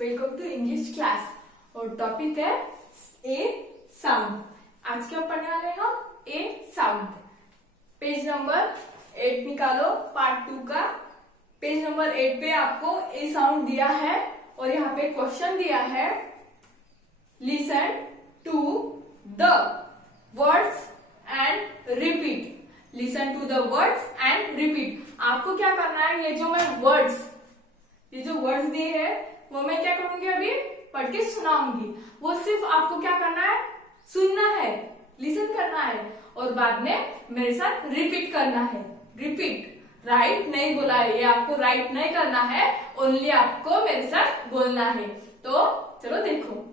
Welcome to English class. और topic है A sound. आज क्या पढ़ने वाले हैं हम? ए साउंड। पेज नंबर 8 निकालो, पार्ट 2 का। पेज नंबर 8 पे आपको ए साउंड दिया है और यहाँ पे क्वेश्चन दिया है, listen to the words and repeat. Listen to the words and repeat. आपको क्या करना है, ये जो वर्ड्स दिए हैं वो मैं क्या करूंगी, अभी पढ़ के सुनाऊंगी। वो सिर्फ आपको क्या करना है, सुनना है, लिसन करना है और बाद में मेरे साथ रिपीट करना है। रिपीट, राइट नहीं बोला है, ये आपको राइट नहीं करना है, ओनली आपको मेरे साथ बोलना है। तो चलो देखो,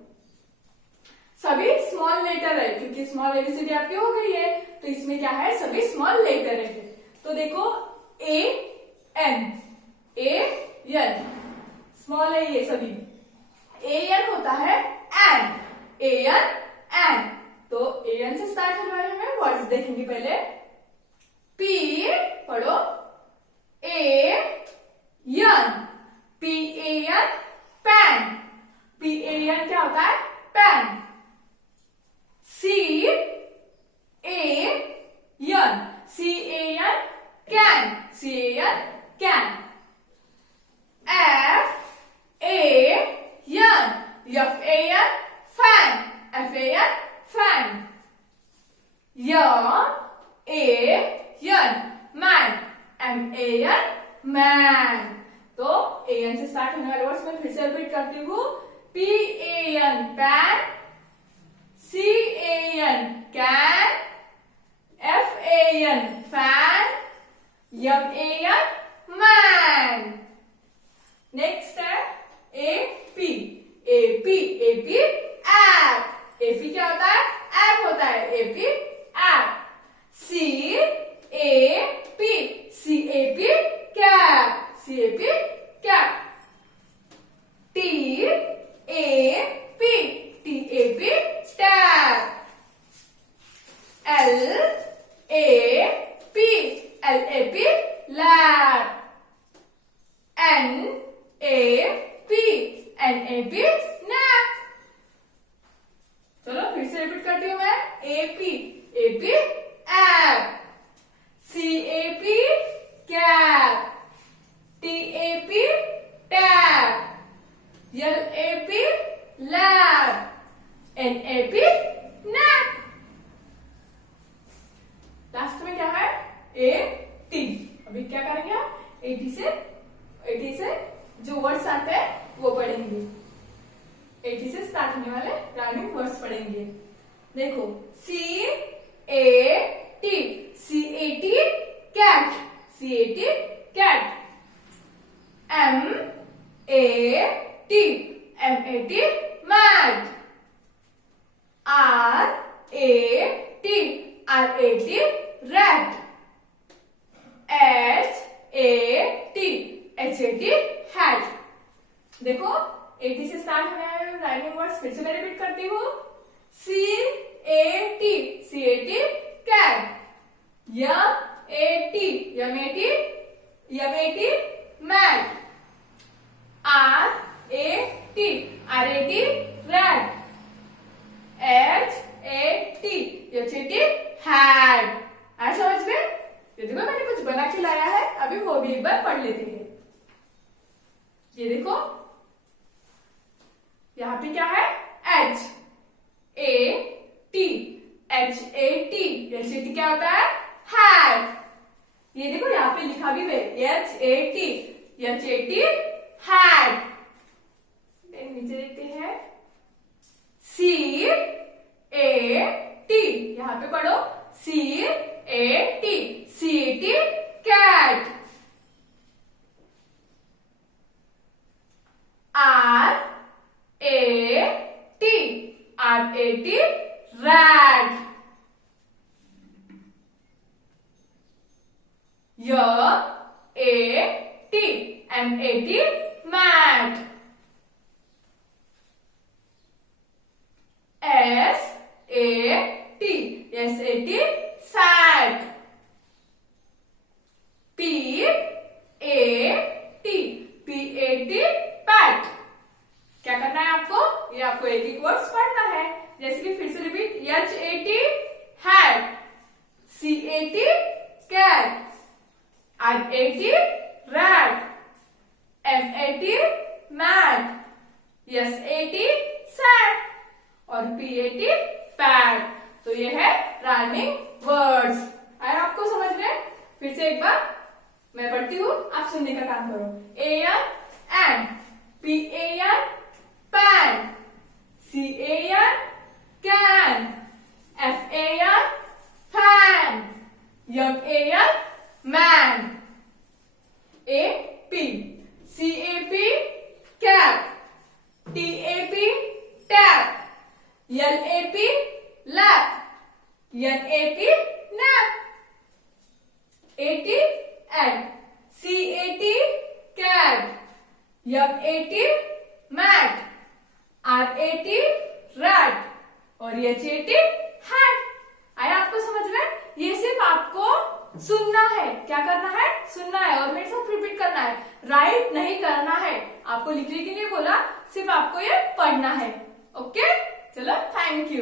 सभी स्मॉल लेटर है क्योंकि स्मॉल एबीसीडी आपकी हो गई है, तो इसमें क्या है, सभी स्मॉल लेटर है। तो देखो ए एन स्मॉल है ये सभी। ए एन होता है एन, ए एन। तो ए एन से स्टार्ट होने वाले हमें वर्ड्स देखेंगे। पहले पी पढ़ो, A N, P A N pan. P A N क्या होता है, pan. C A N, C A N can, C A N can. F A N, F A N fan, F A N fan. M A N man, M A N man. तो A N से start होने वाले words मैं फिर से repeat करती हूँ। P A N pan, C A N can, F A N fan, M A N man. Next है A P, A P app. A P क्या होता है, ऐप होता है, A P app. C A P, C A P cap, C A P cap. T A P, T A P tap. L A P, L A P lap. N A P, N A P nap. चलो फिर से repeat करती हूँ मैं। A P app. C A P cap, T A P tap, L A P lap, N A P nap. Last में क्या है, A T. अभी क्या करेंगे हम, एटी से जो वर्ड्स आते हैं वो पढ़ेंगे। 80 से स्टार्ट होने वाले राइमिंग वर्ड्स पढ़ेंगे। देखो C A T, C A T cat, C A T cat. M A T, M A T mat. R A T, R A T rat. H A T, H A T hat. देखो 80 से start होने वाले rhyming words फिर से मैं repeat करती हूँ। C A T, C A T cat. M A T, M A T mat. R A T, R A T rat. H A T, H A T hat. आया समझ में? ये देखो मैंने कुछ बना के लाया है, अभी वो भी एक बार पढ़ लेते हैं। ये देखो यहाँ पे क्या है, H A T, H A T. H A T क्या होता है, हैट। ये देखो यहाँ पे लिखा भी है, H A T, H A T hat. नीचे देखते हैं, सी ए टी, यहाँ पे पढ़ो, C A T, C A T cat. R A T, R A T rat. M A T, M A T mat. S A T, S A T sat. P ये आपको एक एक words पढ़ना है। जैसे कि फिर से repeat, HAT hat, CAT cat, RAT rat, MAT mat, SAT sat और PAT पैट। तो ये है राइमिंग वर्ड्स। आया आपको समझ में? फिर से एक बार मैं पढ़ती हूँ, आप सुनने का काम करो। AN and, PAN pan, CAN can, FAN fan, MAN man, AP, CAP cap, TAP tap, LAP lap, NAP nap, AT and, CAT cat, MAT mat, RAT rat और HAT हैट। आया आपको समझ में? ये सिर्फ आपको सुनना है। क्या करना है? सुनना है और मेरे साथ रिपीट करना है। राइट नहीं करना है। आपको लिखने के लिए बोला, सिर्फ आपको ये पढ़ना है। ओके, चलो, थैंक यू।